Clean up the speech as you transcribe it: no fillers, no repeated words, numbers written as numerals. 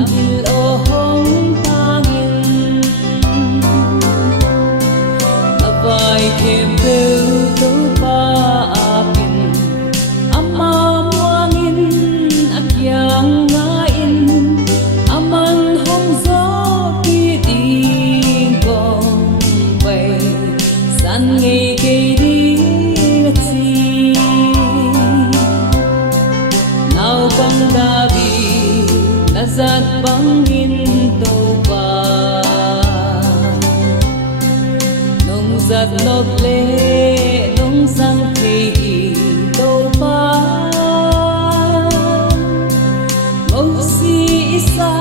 il o hong tangin avai thêm bêu tu pa apin ama muangin akyang ngain aman hong zo ki ding kong bay san ngây cây đi chi nào bang dabi nazat bangin to pa nong zat nop le nong sang thei to pa mo si isa